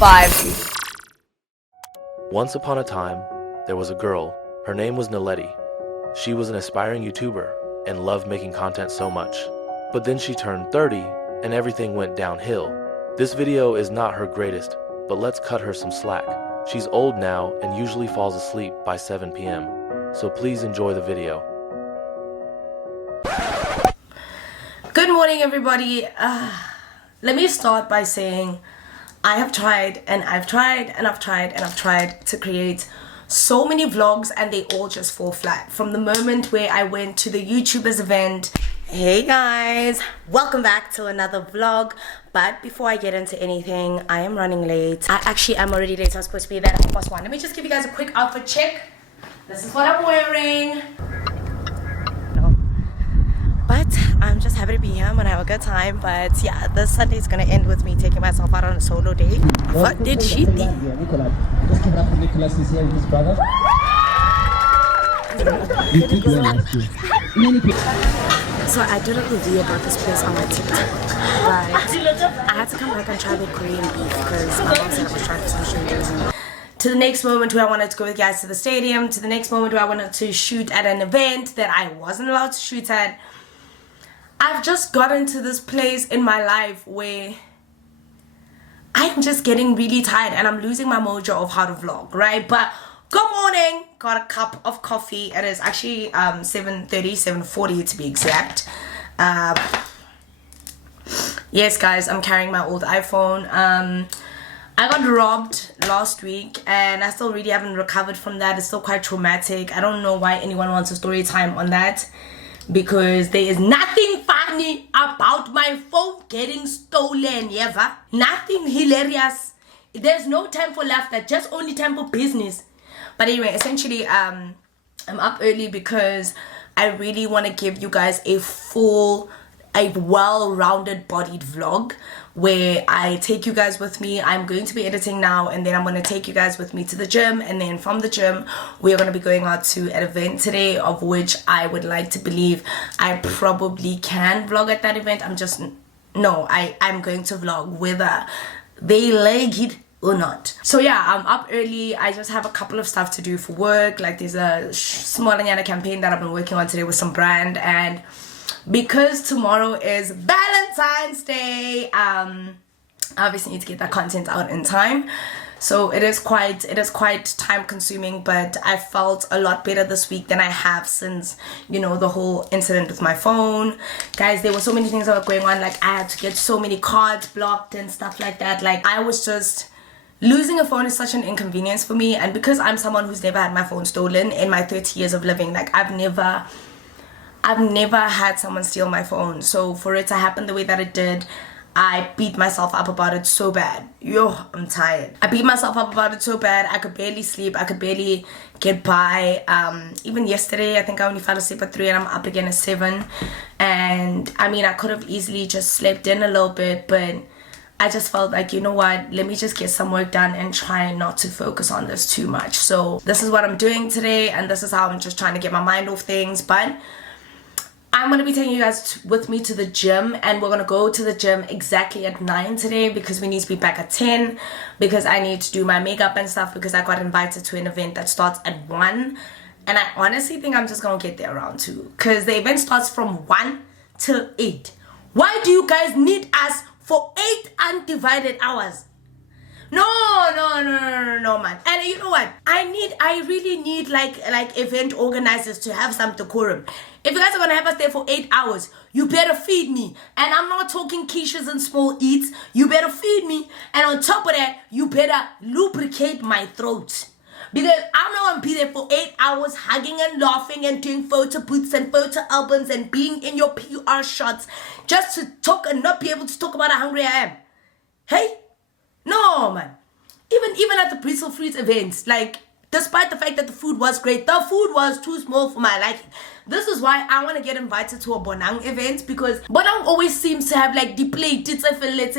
5. Once upon a time, there was a girl. Her name was Naledi. She was an aspiring YouTuber and loved making content so much. But then she turned 30 and everything went downhill. This video is not her greatest, but let's cut her some slack. She's old now and usually falls asleep by 7 p.m. So please enjoy the video. Good morning, everybody. Let me start by saying I have tried and I've tried and I've tried and I've tried to create so many vlogs and they all just fall flat. From the moment where I went to the YouTubers event. Hey guys, welcome back to another vlog. But before I get into anything, I am running late. I actually am already late. I was supposed to be there at 1:30. Let me just give you guys a quick outfit check. This is what I'm wearing. But I'm just happy to be here. I'm gonna have a good time. But yeah, this Sunday is gonna end with me taking myself out on a solo date. What did she think? Just keep up with Nicholas is here with his brother. So I did a review about this place on my TikTok, but I had to come back and try the Korean beef because my mom said I was trying for some shooters. To the next moment where I wanted to go with you guys to the stadium, to the next moment where I wanted to shoot at an event that I wasn't allowed to shoot at. I've just gotten to this place in my life where I'm just getting really tired and I'm losing my mojo of how to vlog, right? But good morning, got a cup of coffee. It is actually 7:40 to be exact. Yes guys, I'm carrying my old iPhone. I got robbed last week and I still really haven't recovered from that. It's still quite traumatic. I don't know why anyone wants a story time on that, because there is nothing funny about my phone getting stolen ever. Nothing hilarious. There's no time for laughter, just only time for business. But anyway, essentially I'm up early because I really want to give you guys a well-rounded bodied vlog where I take you guys with me. I'm going to be editing now and then I'm going to take you guys with me to the gym, and then from the gym we're going to be going out to an event today, of which I would like to believe I probably can vlog at that event. I'm going to vlog whether they like it or not. So yeah, I'm up early. I just have a couple of stuff to do for work. Like there's a small campaign that I've been working on today with some brand, and because tomorrow is Valentine's Day, I obviously need to get that content out in time. So it is quite time consuming, but I felt a lot better this week than I have since, you know, the whole incident with my phone. Guys, there were so many things that were going on. Like I had to get so many cards blocked and stuff like that. Like I was just, losing a phone is such an inconvenience for me. And because I'm someone who's never had my phone stolen in my 30 years of living, like I've never had someone steal my phone. So for it to happen the way that it did, I beat myself up about it so bad. Yo, I'm tired. I beat myself up about it so bad. I could barely sleep. I could barely get by. Even yesterday, I think I only fell asleep at 3 and I'm up again at 7. And I mean, I could have easily just slept in a little bit, but I just felt like, you know what, let me just get some work done and try not to focus on this too much. So this is what I'm doing today, and this is how I'm just trying to get my mind off things. But I'm going to be taking you guys with me to the gym, and we're going to go to the gym exactly at 9 today because we need to be back at 10 because I need to do my makeup and stuff because I got invited to an event that starts at 1, and I honestly think I'm just going to get there around 2 because the event starts from 1 till 8. Why do you guys need us for 8 undivided hours? No, man. And you know what? I really need like event organizers to have some decorum. If you guys are gonna have us there for 8 hours, you better feed me. And I'm not talking quiches and small eats. You better feed me. And on top of that, you better lubricate my throat. Because I'm not gonna be there for 8 hours hugging and laughing and doing photo booths and photo albums and being in your PR shots just to talk and not be able to talk about how hungry I am. Hey? No, man. Even at the Bristle Fruits events, like, despite the fact that the food was great, the food was too small for my liking. This is why I want to get invited to a Bonang event, because Bonang always seems to have like the plate,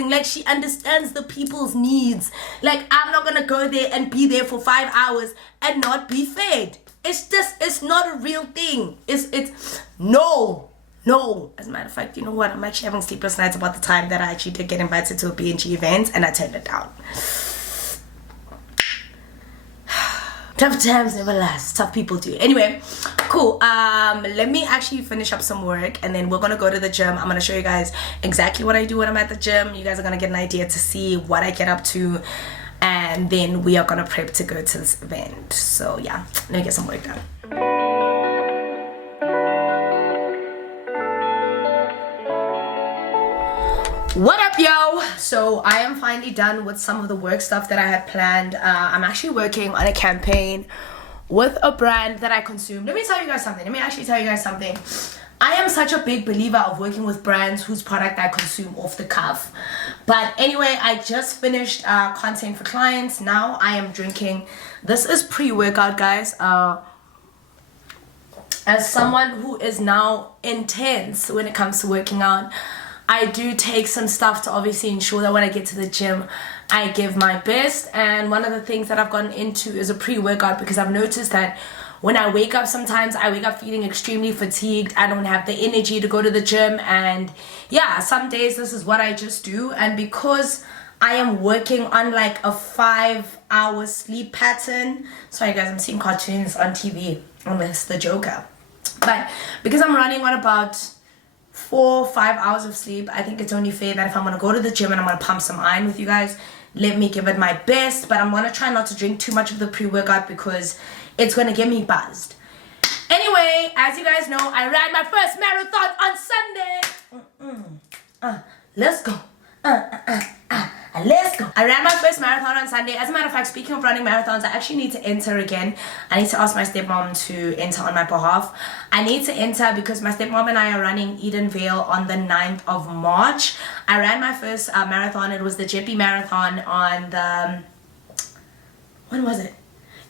like she understands the people's needs. Like I'm not gonna go there and be there for 5 hours and not be fed. It's not a real thing. No. As a matter of fact, you know what? I'm actually having sleepless nights about the time that I actually did get invited to a B&G event and I turned it down. Tough times never last. Tough people do. Anyway, cool. Let me actually finish up some work and then we're gonna go to the gym. I'm gonna show you guys exactly what I do when I'm at the gym. You guys are gonna get an idea to see what I get up to, and then we are gonna prep to go to this event. So yeah, let me get some work done. What up, yo? So I am finally done with some of the work stuff that I had planned. I'm actually working on a campaign with a brand that I consume. Let me tell you guys something. Let me actually tell you guys something. I am such a big believer of working with brands whose product I consume off the cuff. But anyway, I just finished content for clients. Now I am drinking. This is pre-workout, guys. As someone who is now intense when it comes to working out, I do take some stuff to obviously ensure that when I get to the gym, I give my best. And one of the things that I've gotten into is a pre-workout, because I've noticed that when I wake up, sometimes I wake up feeling extremely fatigued. I don't have the energy to go to the gym. And yeah, some days this is what I just do. And because I am working on like a 5-hour sleep pattern. Sorry guys, I'm seeing cartoons on TV. I miss the Joker. But because I'm running on about 4-5 hours of sleep, I think it's only fair that if I'm gonna go to the gym and I'm gonna pump some iron with you guys, let me give it my best. But I'm gonna try not to drink too much of the pre-workout because it's gonna get me buzzed. Anyway, as you guys know, I ran my first marathon on Sunday. Let's go. Let's go. I ran my first marathon on Sunday. As a matter of fact, speaking of running marathons, I actually need to enter again. I need to ask my stepmom to enter on my behalf. I need to enter because my stepmom and I are running Edenvale on the 9th of March. I ran my first marathon. It was the Jeppy Marathon on the... When was it?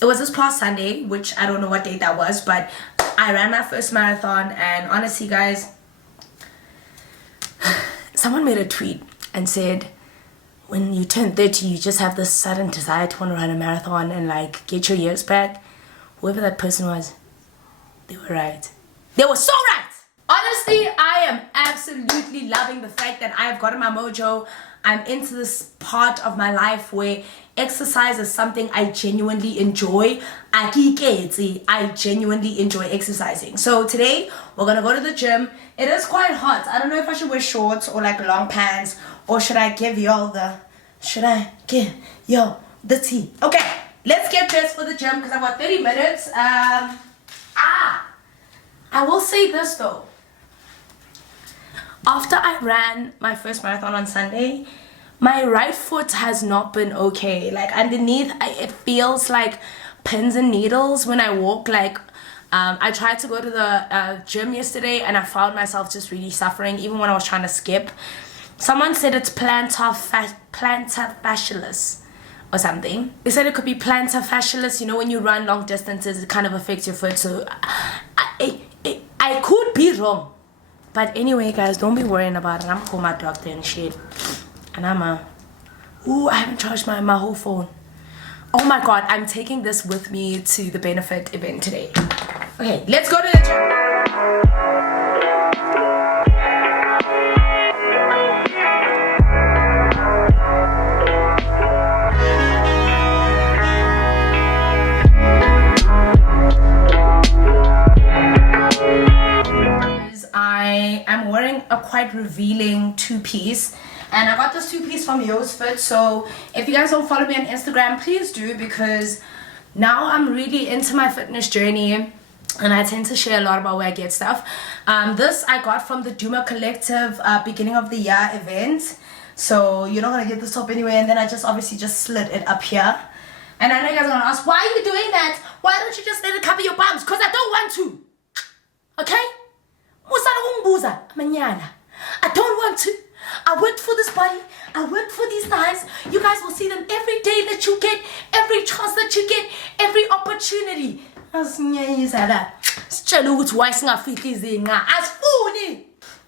It was this past Sunday, which I don't know what date that was, but I ran my first marathon. And honestly, guys, someone made a tweet and said, when you turn 30, you just have this sudden desire to want to run a marathon and like get your years back. Whoever that person was, they were right. They were so right! Honestly, I am absolutely loving the fact that I've gotten my mojo. I'm into this part of my life where exercise is something I genuinely enjoy. I genuinely enjoy exercising. So today, we're gonna go to the gym. It is quite hot. I don't know if I should wear shorts or like long pants, or should I give y'all the tea? Okay, let's get dressed for the gym because I've got 30 minutes. I will say this though. After I ran my first marathon on Sunday, my right foot has not been okay. Like underneath, it feels like pins and needles when I walk. Like I tried to go to the gym yesterday and I found myself just really suffering even when I was trying to skip. Someone said it's plantar fasciitis or something. They said it could be plantar fasciitis. You know, when you run long distances, it kind of affects your foot. So I could be wrong. But anyway, guys, don't be worrying about it. I'm gonna call my doctor and shit. And I haven't charged my whole phone. Oh my god, I'm taking this with me to the benefit event today. Okay, let's go to the gym. I'm wearing a quite revealing two-piece, and I got this two-piece from Yo's Fit. So if you guys don't follow me on Instagram, please do, because now I'm really into my fitness journey and I tend to share a lot about where I get stuff. This I got from the Duma Collective beginning of the year event. So you're not gonna get this top anyway, and then I just obviously just slid it up here. And I know you guys are gonna ask, why are you doing that? Why don't you just let it cover your bums? Because I don't want to. Okay? I don't want to. I worked for this body. I worked for these thighs. You guys will see them every day that you get, every chance that you get, every opportunity.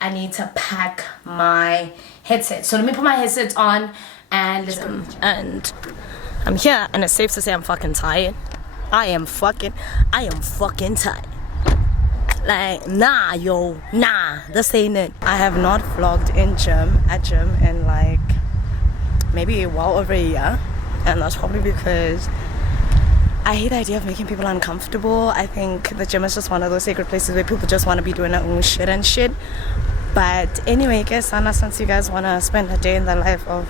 I need to pack my headset. So let me put my headset on and listen. And I'm here, and it's safe to say I'm fucking tired. I am fucking tired. Like, nah, this ain't it. I have not vlogged at gym in like maybe well over a year, and that's probably because I hate the idea of making people uncomfortable. I think the gym is just one of those sacred places where people just want to be doing their own shit and shit. But anyway, I guess since you guys want to spend a day in the life of,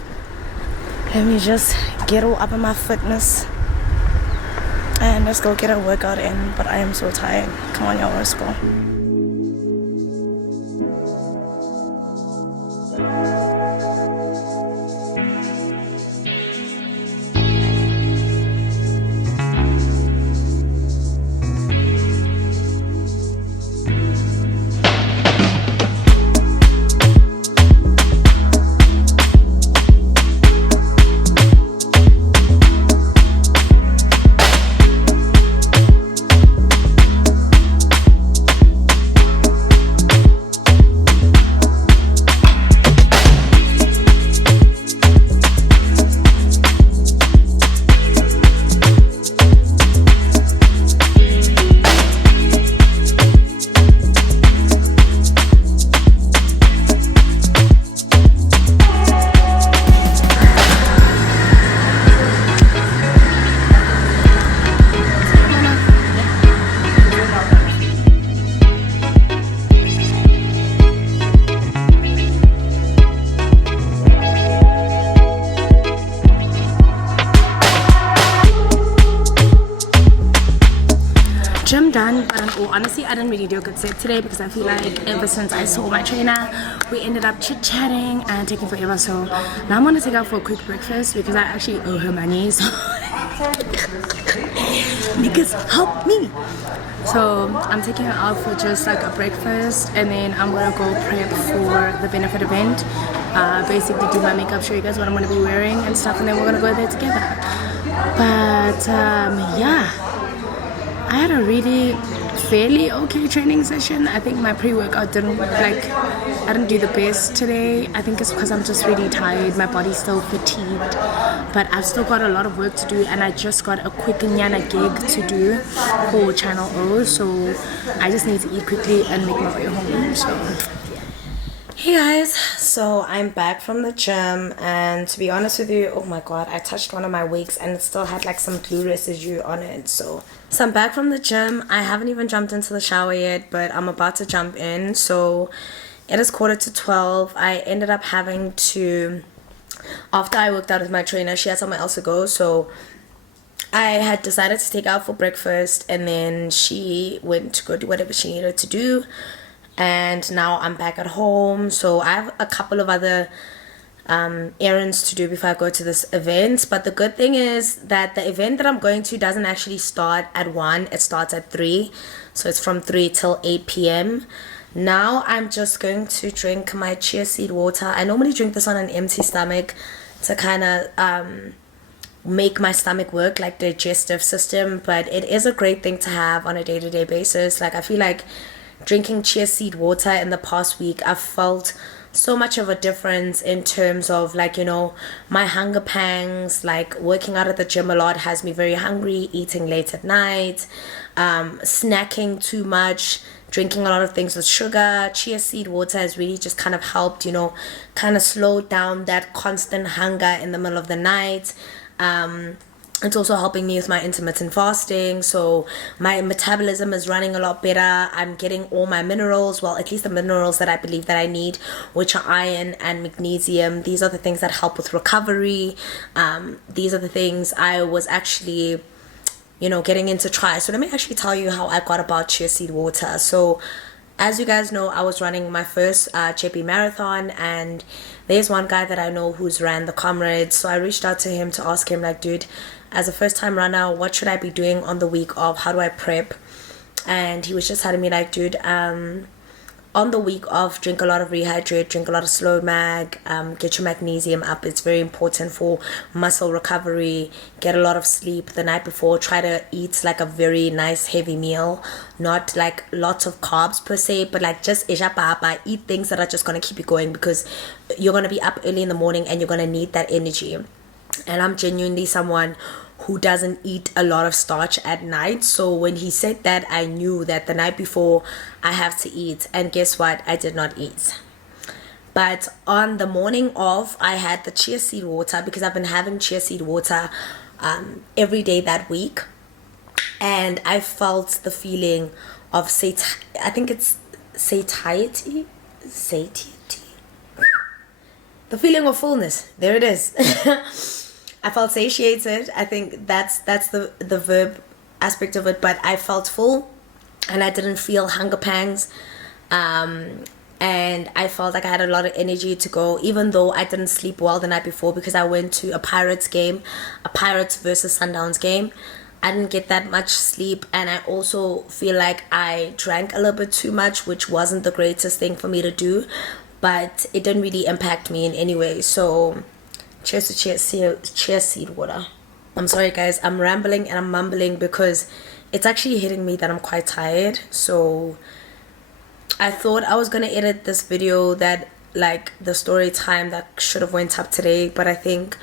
let me just get all up in my fitness and let's go get a workout in. But I am so tired. Come on, y'all, let's go. Gym done, but honestly I didn't really do a good set today because I feel like ever since I saw my trainer we ended up chit-chatting and taking forever. So now I'm gonna take out for a quick breakfast because I actually owe her money, so niggas help me. So I'm taking her out for just like a breakfast and then I'm gonna go prep for the benefit event, basically do my makeup, show you guys what I'm gonna be wearing and stuff, and then we're gonna go there together. But yeah, I had a really fairly okay training session. I think my pre-workout I didn't do the best today. I think it's because I'm just really tired, my body's still fatigued, but I've still got a lot of work to do, and I just got a quick nyana gig to do for Channel O, so I just need to eat quickly and make my way home. So hey guys, so I'm back from the gym, and to be honest with you, oh my god, I touched one of my wigs and it still had like some glue residue on it. So I'm back from the gym. I haven't even jumped into the shower yet, but I'm about to jump in. So it is 11:45. I ended up having to, after I worked out with my trainer, she had somewhere else to go, so I had decided to take out for breakfast, and then she went to go do whatever she needed to do. And now I'm back at home, so I have a couple of other errands to do before I go to this event. But the good thing is that the event that I'm going to doesn't actually start at 1, it starts at 3, so it's from 3 till 8 p.m. Now I'm just going to drink my chia seed water. I normally drink this on an empty stomach to kind of make my stomach work, like digestive system, but it is a great thing to have on a day-to-day basis. Like I feel like drinking chia seed water in the past week, I've felt so much of a difference in terms of, like, you know, my hunger pangs. Like working out at the gym a lot has me very hungry, eating late at night, snacking too much, drinking a lot of things with sugar. Chia seed water has really just kind of helped, you know, kind of slow down that constant hunger in the middle of the night. It's also helping me with my intermittent fasting, so my metabolism is running a lot better. I'm getting all my minerals, well, at least the minerals that I believe that I need, which are iron and magnesium. These are the things that help with recovery. These are the things I was actually, you know, getting into try. So let me actually tell you how I got about chia seed water. So as you guys know, I was running my first JP marathon, and there's one guy that I know who's ran the Comrades. So I reached out to him to ask him, like, dude, as a first time runner, what should I be doing on the week of? How do I prep? And he was just telling me, like, dude, on the week of, drink a lot of rehydrate, drink a lot of slow mag, get your magnesium up. It's very important for muscle recovery. Get a lot of sleep the night before. Try to eat like a very nice heavy meal, not like lots of carbs per se, but like just eat things that are just going to keep you going, because you're going to be up early in the morning and you're going to need that energy. And I'm genuinely someone who doesn't eat a lot of starch at night, so when he said that, I knew that the night before I have to eat. And guess what? I did not eat. But on the morning of, I had the chia seed water, because I've been having chia seed water every day that week. and I felt the feeling of I think it's satiety. The feeling of fullness. There it is. I felt satiated. I think that's the verb aspect of it. But I felt full, and I didn't feel hunger pangs. And I felt like I had a lot of energy to go, even though I didn't sleep well the night before because I went to a Pirates game, a Pirates versus Sundowns game. I didn't get that much sleep, and I also feel like I drank a little bit too much, which wasn't the greatest thing for me to do, but it didn't really impact me in any way. So cheers to chia seed water. I'm sorry guys, I'm rambling and I'm mumbling because it's actually hitting me that I'm quite tired. So I thought I was gonna edit this video, that like the story time that should have went up today, but I think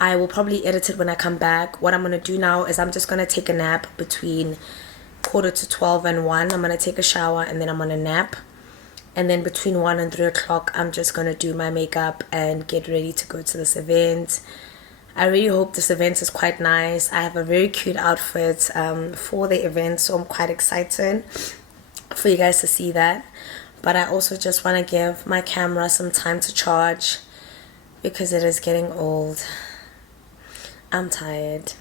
I will probably edit it when I come back. What I'm gonna do now is I'm just gonna take a nap between 12:45 and 1. I'm gonna take a shower and then I'm gonna nap, and then between 1 and 3 o'clock I'm just gonna do my makeup and get ready to go to this event. I really hope this event is quite nice. I have a very cute outfit for the event, so I'm quite excited for you guys to see that. But I also just want to give my camera some time to charge because it is getting old. I'm tired.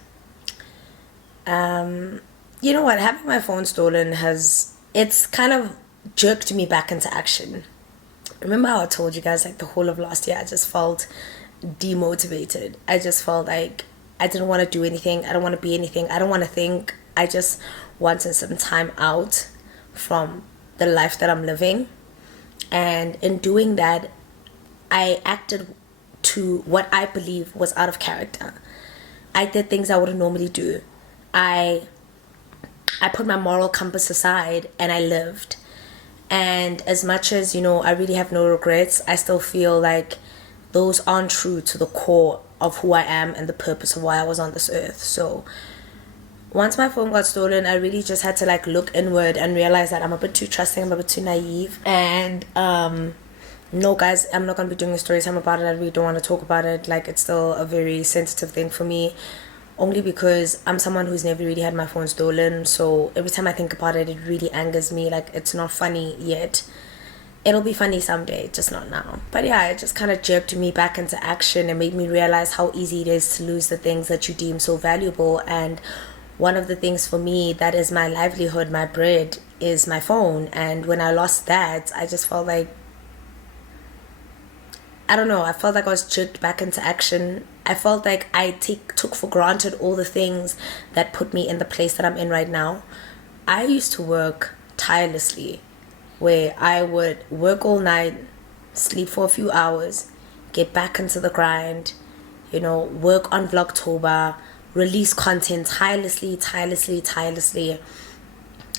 You know what, having my phone stolen it's kind of jerked me back into action. Remember how I told you guys like the whole of last year I just felt demotivated. I just felt like I didn't want to do anything. I don't want to be anything. I don't want to think. I just wanted some time out from the life that I'm living. And in doing that, I acted to what I believe was out of character. I did things I wouldn't normally do. I put my moral compass aside and I lived. And as much as, you know, I really have no regrets, I still feel like those aren't true to the core of who I am and the purpose of why I was on this earth. So once my phone got stolen, I really just had to like look inward and realize that I'm a bit too trusting, I'm a bit too naive. And no guys, I'm not going to be doing a story time about it. I really don't want to talk about it. Like, it's still a very sensitive thing for me, only because I'm someone who's never really had my phone stolen. So every time I think about it, it really angers me. Like, it's not funny yet. It'll be funny someday, just not now. But yeah, it just kind of jerked me back into action and made me realize how easy it is to lose the things that you deem so valuable. And one of the things for me that is my livelihood, my bread, is my phone. And when I lost that, I just felt like, I don't know, I felt like I was jerked back into action. I felt like I took for granted all the things that put me in the place that I'm in right now. I used to work tirelessly, where I would work all night, sleep for a few hours, get back into the grind, you know, work on Vlogtober, release content tirelessly.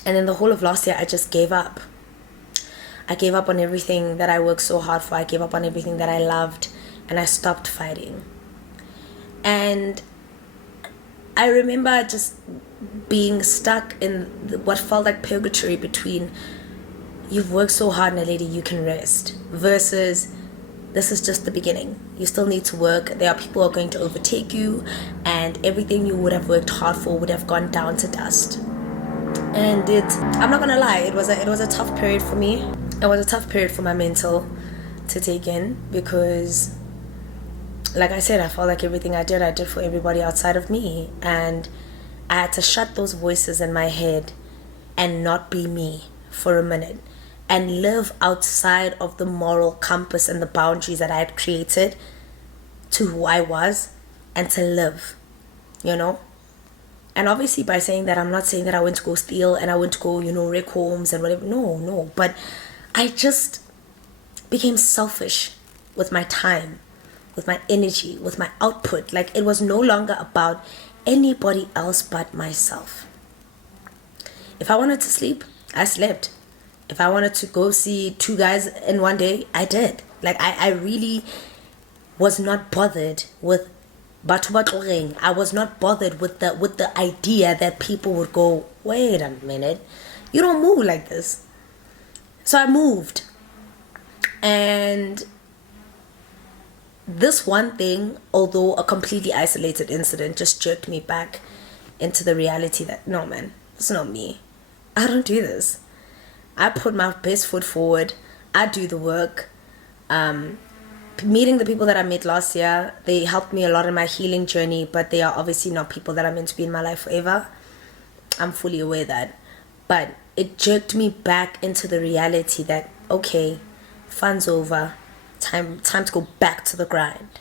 And then the whole of last year, I just gave up. I gave up on everything that I worked so hard for. I gave up on everything that I loved, and I stopped fighting. And I remember just being stuck in what felt like purgatory between, you've worked so hard, Naledi, you can rest, versus this is just the beginning. You still need to work. There are people who are going to overtake you, and everything you would have worked hard for would have gone down to dust. And I'm not gonna lie, it was a tough period for me. It was a tough period for my mental to take in, because like I said, I felt like everything I did for everybody outside of me, and I had to shut those voices in my head and not be me for a minute and live outside of the moral compass and the boundaries that I had created to who I was, and to live, you know. And obviously by saying that, I'm not saying that I went to go steal and I went to go, you know, wreck homes and whatever. No, but I just became selfish with my time, with my energy, with my output. Like, it was no longer about anybody else but myself. If I wanted to sleep, I slept. If I wanted to go see 2 guys in one day, I did. Like, I really was not bothered with Batubatleng. I was not bothered with the idea that people would go, wait a minute, you don't move like this. So I moved. And this one thing, although a completely isolated incident, just jerked me back into the reality that, no man, it's not me. I don't do this. I put my best foot forward. I do the work. Meeting the people that I met last year, they helped me a lot in my healing journey, but they are obviously not people that are meant to be in my life forever. I'm fully aware of that. But it jerked me back into the reality that, okay, fun's over. Time to go back to the grind.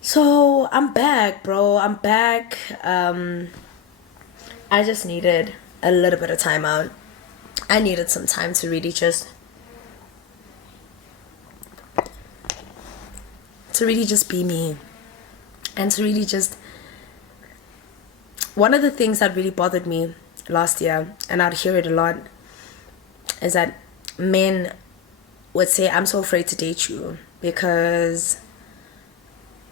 So I'm back, bro. I'm back. I just needed a little bit of time out. I needed some time to really just be me, and to really just, one of the things that really bothered me last year, and I'd hear it a lot, is that men would say, I'm so afraid to date you because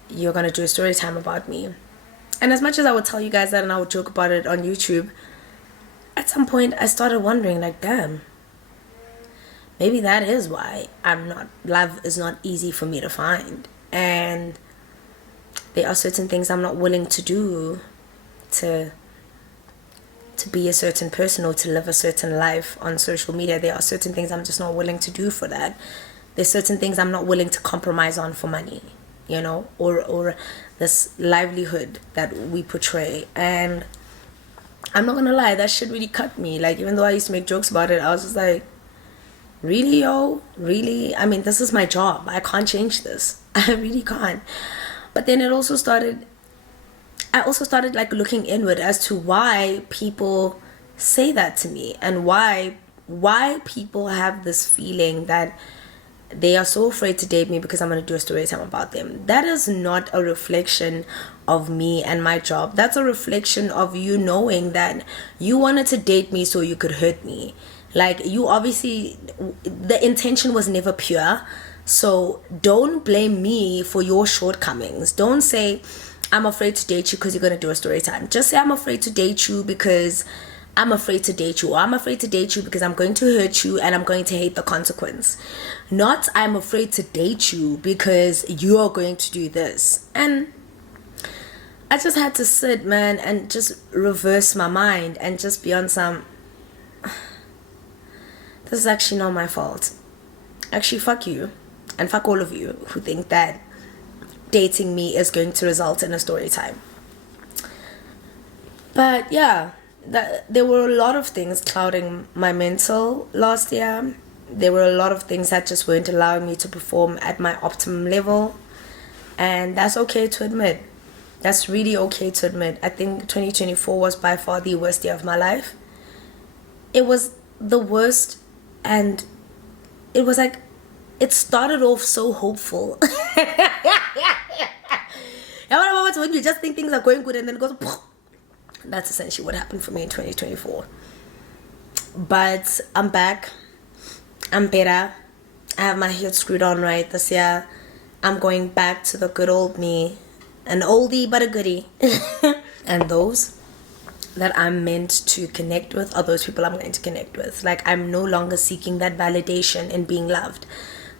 you're gonna do a story time about me. And as much as I would tell you guys that and I would joke about it on YouTube, at some point I started wondering, like, damn, maybe that is why love is not easy for me to find. And there are certain things I'm not willing to do to be a certain person or to live a certain life on social media. There are certain things I'm just not willing to do for that. There's certain things I'm not willing to compromise on for money, you know, or this livelihood that we portray. And I'm not gonna lie, that shit really cut me. Like, even though I used to make jokes about it, I was just like, really, yo? Really? I mean, this is my job. I can't change this. I really can't. But then I also started like looking inward as to why people say that to me, and why people have this feeling that they are so afraid to date me because I'm going to do a story time about them. That is not a reflection of me and my job. That's a reflection of you knowing that you wanted to date me so you could hurt me. Like, you obviously, the intention was never pure. So don't blame me for your shortcomings. Don't say, I'm afraid to date you because you're going to do a story time. Just say, I'm afraid to date you because I'm afraid to date you. Or I'm afraid to date you because I'm going to hurt you and I'm going to hate the consequence. Not, I'm afraid to date you because you are going to do this. And I just had to sit, man, and just reverse my mind and just be on some, this is actually not my fault. Actually, fuck you. And fuck all of you who think that dating me is going to result in a story time. But yeah, there were a lot of things clouding my mental last year. There were a lot of things that just weren't allowing me to perform at my optimum level. And that's okay to admit. That's really okay to admit. I think 2024 was by far the worst year of my life. It was the worst, and it was like, it started off so hopeful. When you just think things are going good and then it goes, that's essentially what happened for me in 2024. But I'm back. I'm better. I have my head screwed on right this year. I'm going back to the good old me. An oldie but a goodie. And those that I'm meant to connect with are those people I'm going to connect with. Like, I'm no longer seeking that validation in being loved.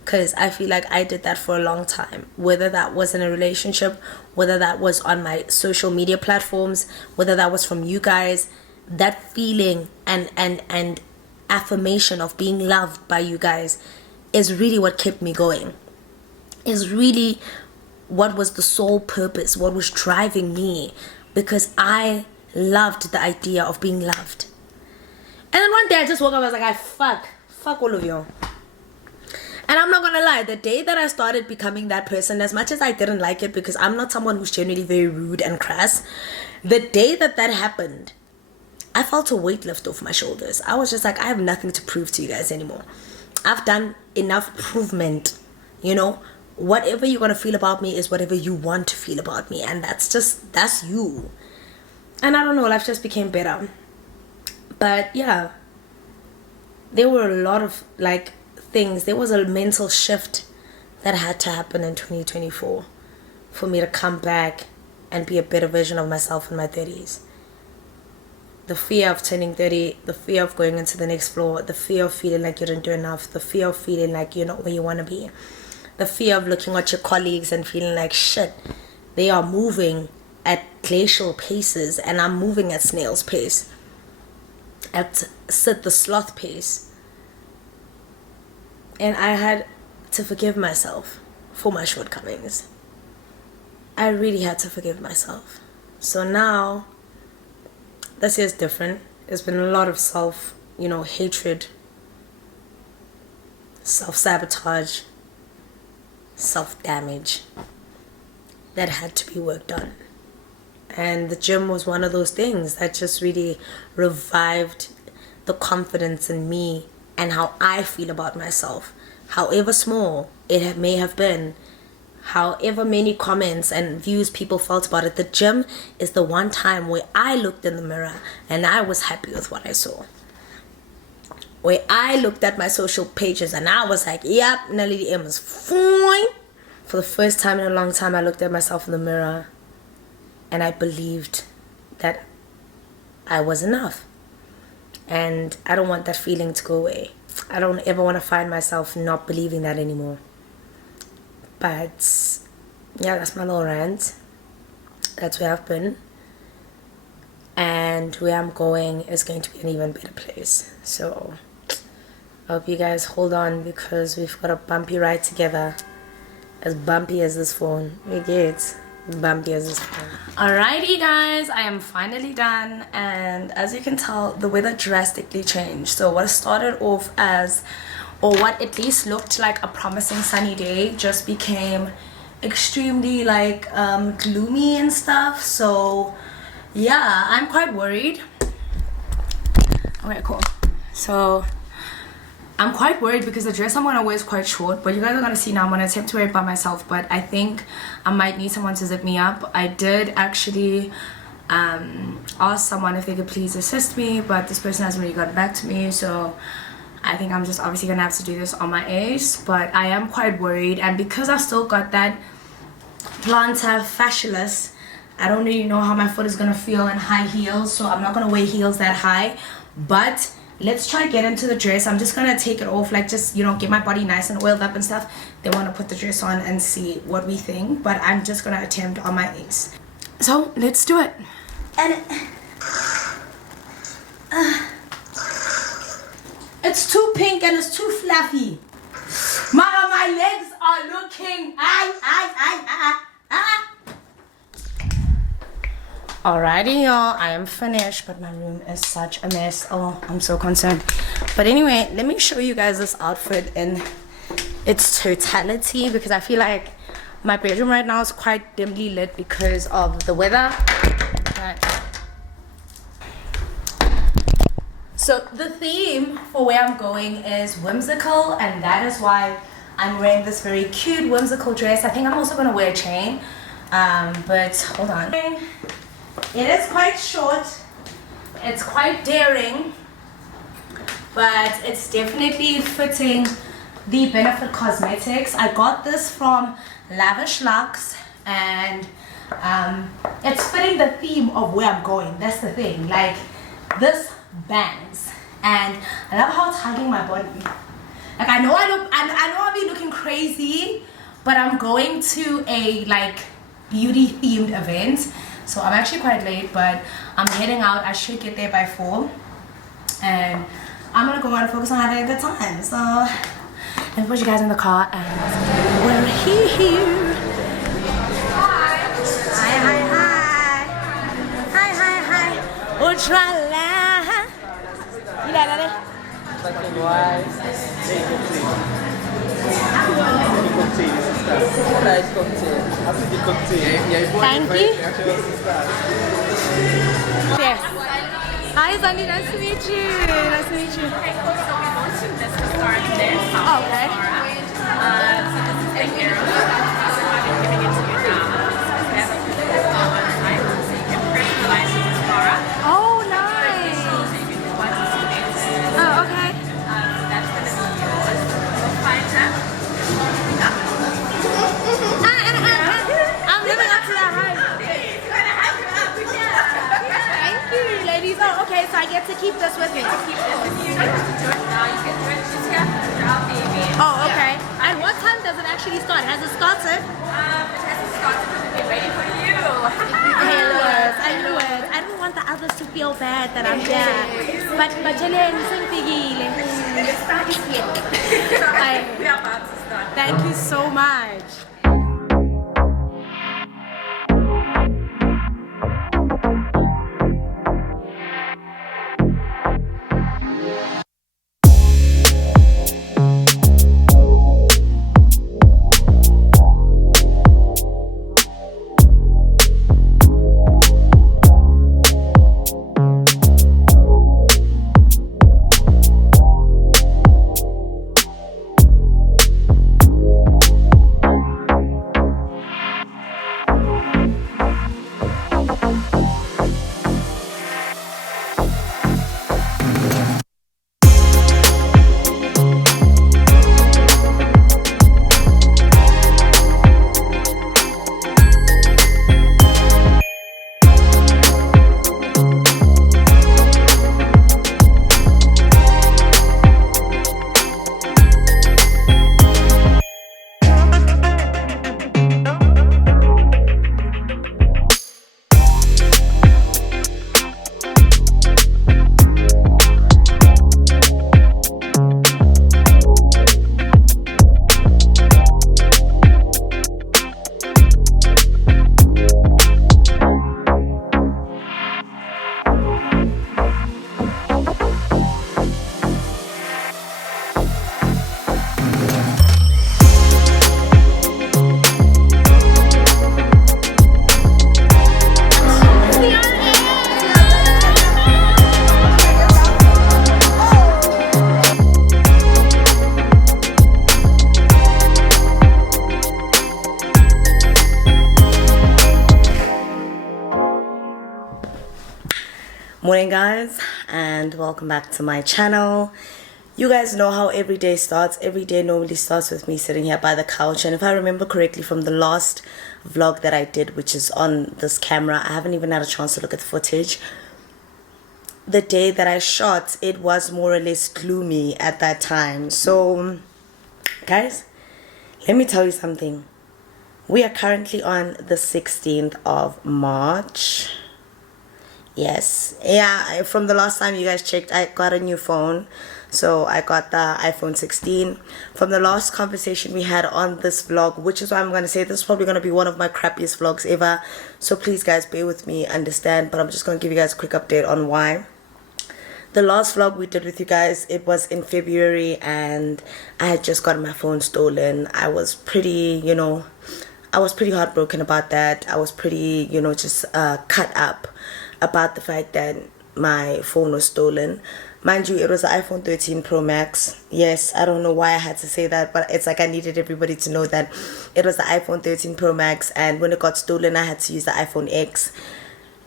Because I feel like I did that for a long time. Whether that was in a relationship, whether that was on my social media platforms, whether that was from you guys, that feeling and affirmation of being loved by you guys is really what kept me going. Is really what was the sole purpose, what was driving me. Because I loved the idea of being loved. And then one day I just woke up, I was like, fuck all of you. And I'm not gonna lie, the day that I started becoming that person, as much as I didn't like it because I'm not someone who's generally very rude and crass, the day that happened, I felt a weight lift off my shoulders. I was just like, I have nothing to prove to you guys anymore. I've done enough provement, you know. Whatever you're gonna feel about me is whatever you want to feel about me, and that's you. And I don't know, life just became better. But yeah, there were a lot of like things. There was a mental shift that had to happen in 2024 for me to come back and be a better version of myself in my 30s. The fear of turning 30, the fear of going into the next floor, the fear of feeling like you didn't do enough, the fear of feeling like you're not where you want to be, the fear of looking at your colleagues and feeling like shit, they are moving at glacial paces and I'm moving at snail's pace, at Sid the sloth pace. And I had to forgive myself for my shortcomings. I really had to forgive myself. So now, this year's different. There's been a lot of hatred, self-sabotage, self-damage that had to be worked on. And the gym was one of those things that just really revived the confidence in me and how I feel about myself. However small it may have been, however many comments and views people felt about it, the gym is the one time where I looked in the mirror and I was happy with what I saw. Where I looked at my social pages and I was like, yep, Naledi M is fine. For the first time in a long time, I looked at myself in the mirror and I believed that I was enough. And I don't want that feeling to go away. I don't ever want to find myself not believing that anymore. But yeah, that's my little rant. That's where I've been. And where I'm going is going to be an even better place. So I hope you guys hold on, because we've got a bumpy ride together. As bumpy as this phone. We get bumpy as this phone. Alrighty guys, I am finally done, and as you can tell, the weather drastically changed. So what started off as, or what at least looked like a promising sunny day, just became extremely gloomy and stuff. So yeah, I'm quite worried. Okay, cool. So I'm quite worried because the dress I'm gonna wear is quite short, but you guys are gonna see now. I'm gonna attempt to wear it by myself, but I think I might need someone to zip me up. I did actually ask someone if they could please assist me, but this person hasn't really gotten back to me, so I think I'm just obviously gonna have to do this on my ace. But I am quite worried, and because I've still got that plantar fasciitis, I don't really know how my foot is gonna feel in high heels, so I'm not gonna wear heels that high. But let's try get into the dress. I'm just gonna take it off, get my body nice and oiled up and stuff. They want to put the dress on and see what we think, but I'm just gonna attempt on my ace. So let's do it. And it's too pink and it's too fluffy. Mama, my legs are looking. Alrighty y'all, I am finished, but my room is such a mess. Oh, I'm so concerned. But anyway, let me show you guys this outfit in its totality, because I feel like my bedroom right now is quite dimly lit because of the weather. So the theme for where I'm going is whimsical, and that is why I'm wearing this very cute whimsical dress. I think I'm also gonna wear a chain, but hold on. It is quite short, it's quite daring, but it's definitely fitting the Benefit Cosmetics. I got this from Lavish Luxe, and it's fitting the theme of where I'm going. That's the thing, this bangs, and I love how it's hugging my body. I know I'll be looking crazy, but I'm going to a beauty themed event. So I'm actually quite late, but I'm heading out. I should get there by 4. And I'm gonna go out and focus on having a good time. So let me put you guys in the car and we're here. Hi. Hi. Ultra-la. You like that? Thank you. Yes. Hi, Zandy. Nice to meet you. Nice to meet you. Okay, cool. So we launched this to start this. Oh, okay. So this is the hero. I've been giving it to you now. We have a website, so you can personalize your mascara. Oh, nice. So you can do what you need. Oh, okay. That's going to be yours. We'll find them. I'm living up to that hype. Thank you, ladies. Oh, okay, so I get to keep this with me. Keep this with you. You don't have to do it now. You can do it just here. Drop baby. Oh, okay. And what time does it actually start? Has it started? It hasn't started, but we'll be ready for you. I knew it. I don't want the others to feel bad that I'm there. But Jalene, sengifigile. We are about to start. Thank you so much. Morning guys, and welcome back to my channel. You guys know how every day starts. Every day normally starts with me sitting here by the couch, and if I remember correctly from the last vlog that I did, which is on this camera, I haven't even had a chance to look at the footage. The day that I shot, it was more or less gloomy at that time. So guys, let me tell you something. We are currently on the 16th of March. Yes, yeah, from the last time you guys checked, I got a new phone. So I got the iPhone 16. From the last conversation we had on this vlog, which is why I'm going to say this is probably going to be one of my crappiest vlogs ever. So please guys, bear with me, understand. But I'm just going to give you guys a quick update on why. The last vlog we did with you guys, it was in February, and I had just gotten my phone stolen. I was pretty, I was pretty heartbroken about that. I was pretty, just cut up about the fact that my phone was stolen. Mind you, it was the iPhone 13 Pro Max. Yes, I don't know why I had to say that, but it's like I needed everybody to know that it was the iPhone 13 Pro Max, and when it got stolen, I had to use the iPhone X.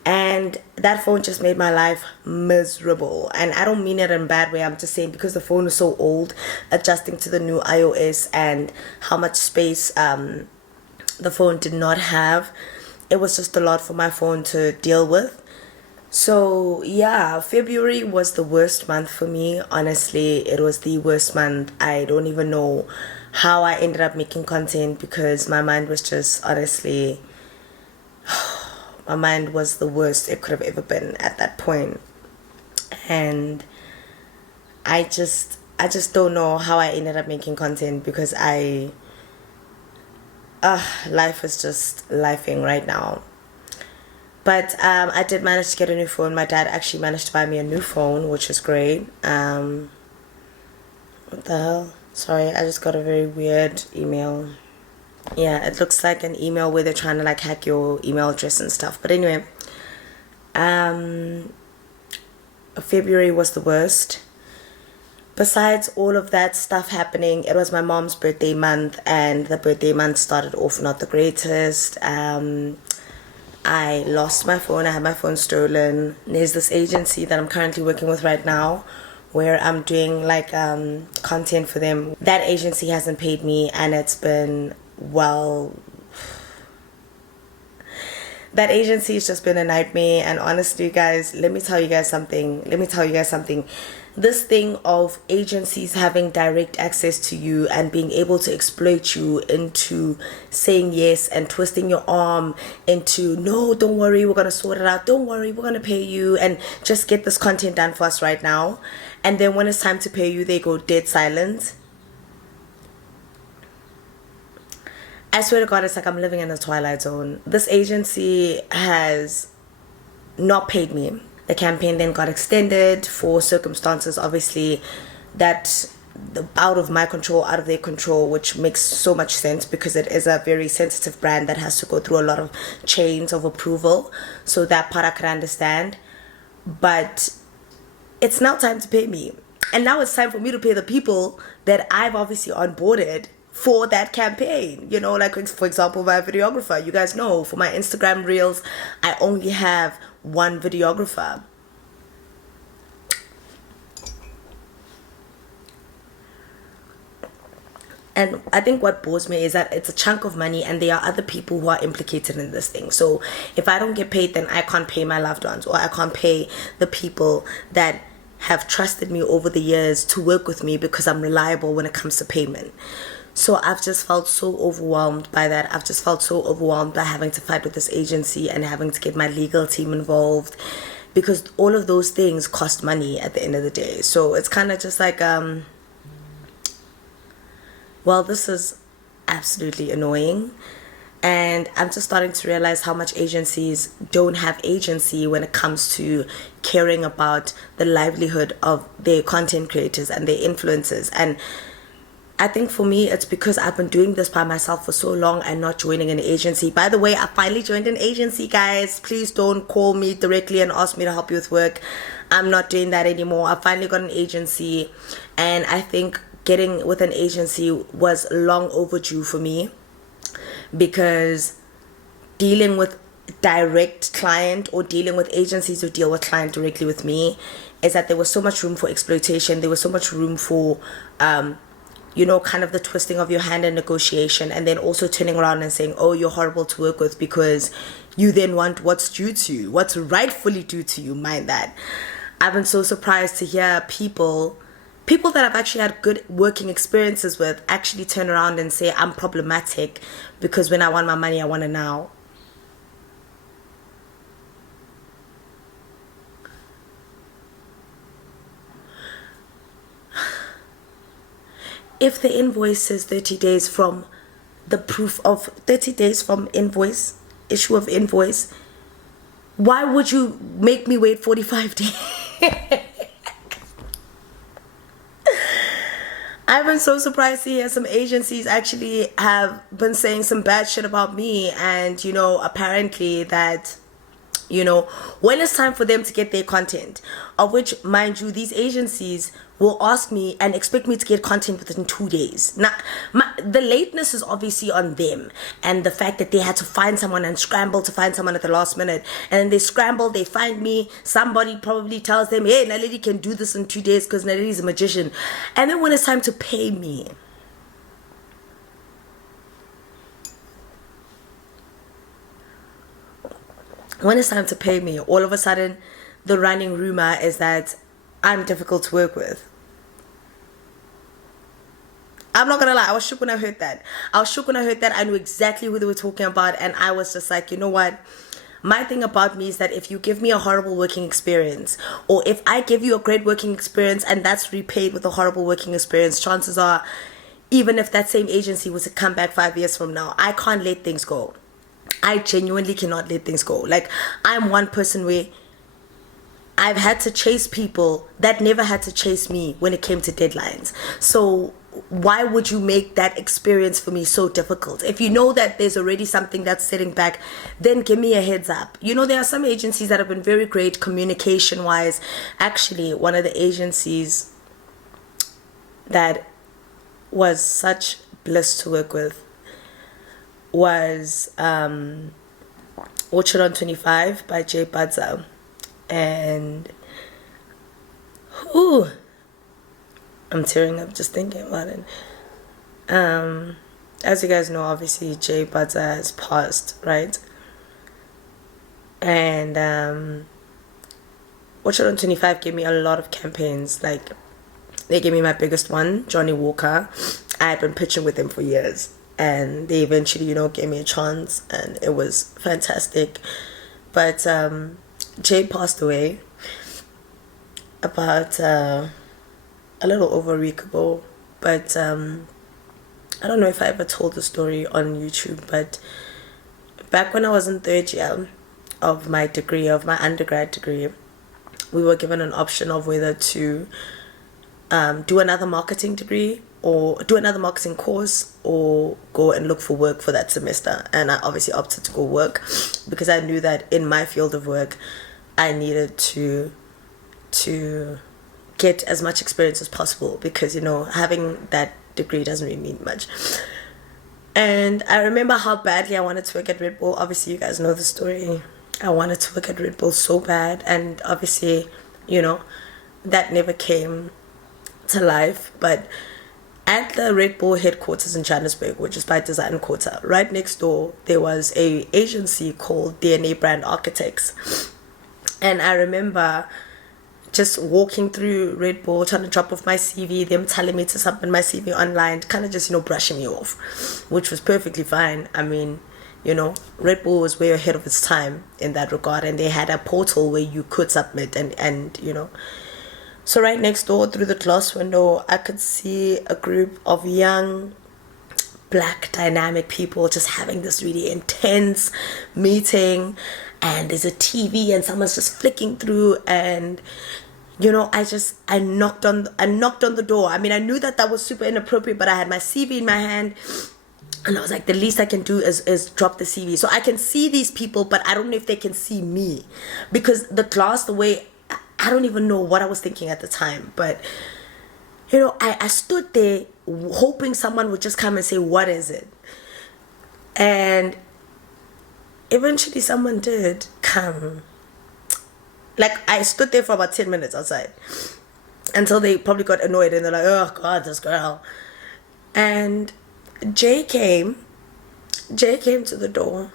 And that phone just made my life miserable. And I don't mean it in a bad way. I'm just saying because the phone is so old, adjusting to the new iOS and how much space the phone did not have, it was just a lot for my phone to deal with. So yeah, February was the worst month for me. Honestly, it was the worst month. I don't even know how I ended up making content, because my mind was just, honestly, my mind was the worst it could have ever been at that point. And I just don't know how I ended up making content, because life is just lifing right now. But I did manage to get a new phone. My dad actually managed to buy me a new phone, which is great. What the hell? Sorry, I just got a very weird email. Yeah, it looks like an email where they're trying to like hack your email address and stuff. But anyway, February was the worst. Besides all of that stuff happening, it was my mom's birthday month, and the birthday month started off not the greatest. I lost my phone. I had my phone stolen. There's this agency that I'm currently working with right now, where I'm doing like content for them. That agency hasn't paid me, and it's been, well, that agency has just been a nightmare. And honestly, guys, let me tell you guys something. This thing of agencies having direct access to you and being able to exploit you into saying yes and twisting your arm into, no, don't worry, we're going to sort it out. Don't worry, we're going to pay you and just get this content done for us right now. And then when it's time to pay you, they go dead silent. I swear to God, it's like I'm living in a twilight zone. This agency has not paid me. The campaign then got extended for circumstances, obviously, that out of my control, out of their control, which makes so much sense because it is a very sensitive brand that has to go through a lot of chains of approval. So that part I could understand. But it's now time to pay me. And now it's time for me to pay the people that I've obviously onboarded for that campaign. You know, like for example, my videographer. You guys know, for my Instagram reels, I only have one videographer. And I think what bores me is that it's a chunk of money and there are other people who are implicated in this thing. So if I don't get paid, then I can't pay my loved ones, or I can't pay the people that have trusted me over the years to work with me because I'm reliable when it comes to payment. So I've just felt so overwhelmed by that. I've just felt so overwhelmed by having to fight with this agency and having to get my legal team involved, because all of those things cost money at the end of the day. So it's kind of just like, well, this is absolutely annoying. And I'm just starting to realize how much agencies don't have agency when it comes to caring about the livelihood of their content creators and their influencers. And I think for me, it's because I've been doing this by myself for so long and not joining an agency. By the way, I finally joined an agency, guys. Please don't call me directly and ask me to help you with work. I'm not doing that anymore. I finally got an agency, and I think getting with an agency was long overdue for me, because dealing with direct client or dealing with agencies who deal with client directly with me is that there was so much room for exploitation. There was so much room for you know, kind of the twisting of your hand and negotiation, and then also turning around and saying, oh, you're horrible to work with because you then want what's due to you, what's rightfully due to you. Mind that. I've been so surprised to hear people that I've actually had good working experiences with actually turn around and say I'm problematic because when I want my money, I want it now. If the invoice says 30 days from the proof of 30 days from invoice, issue of invoice, why would you make me wait 45 days? I've been so surprised to hear some agencies actually have been saying some bad shit about me, and you know, apparently that, you know, when it's time for them to get their content, of which, mind you, these agencies will ask me and expect me to get content within 2 days. Now, the lateness is obviously on them, and the fact that they had to find someone and scramble to find someone at the last minute, and then they scramble, they find me, somebody probably tells them, hey, Naledi can do this in 2 days because Naledi's a magician. And then when it's time to pay me, all of a sudden, the running rumor is that I'm difficult to work with. I'm not gonna lie, I was shook when I heard that. I knew exactly who they were talking about, and I was just like, you know what? My thing about me is that if you give me a horrible working experience, or if I give you a great working experience and that's repaid with a horrible working experience, chances are, even if that same agency was to come back 5 years from now, I can't let things go. I genuinely cannot let things go. Like, I'm one person where I've had to chase people that never had to chase me when it came to deadlines. So why would you make that experience for me so difficult? If you know that there's already something that's sitting back, then give me a heads up. You know, there are some agencies that have been very great communication wise. Actually, one of the agencies that was such bliss to work with was Orchard on 25 by Jay Badza. And I'm tearing up just thinking about it. As you guys know, obviously Jay Badza has passed, right? And Orchard on 25 gave me a lot of campaigns. Like, they gave me my biggest one, Johnny Walker. I had been pitching with him for years, and they eventually, gave me a chance, and it was fantastic. But Jay passed away about a little over a week ago. But I don't know if I ever told the story on YouTube, but back when I was in third year of my undergrad degree, we were given an option of whether to do another marketing degree or do another marketing course or go and look for work for that semester. And I obviously opted to go work because I knew that in my field of work I needed to get as much experience as possible, because having that degree doesn't really mean much. And I remember how badly I wanted to work at Red Bull. Obviously you guys know the story. I wanted to work at Red Bull so bad, and obviously that never came to life. But at the Red Bull headquarters in Johannesburg, which is by Design Quarter, right next door there was a agency called DNA Brand Architects. And I remember just walking through Red Bull, trying to drop off my CV, them telling me to submit my CV online, kind of just brushing me off, which was perfectly fine. I mean, Red Bull was way ahead of its time in that regard, and they had a portal where you could submit and So right next door through the glass window, I could see a group of young black dynamic people just having this really intense meeting, and there's a TV and someone's just flicking through, and I knocked on the door. I mean, I knew that was super inappropriate, but I had my CV in my hand, and I was like, the least I can do is drop the CV. So I can see these people, but I don't know if they can see me, because the way, I don't even know what I was thinking at the time. But, I stood there hoping someone would just come and say, what is it? And eventually someone did come. Like, I stood there for about 10 minutes outside until they probably got annoyed, and they're like, oh God, this girl. And Jay came to the door,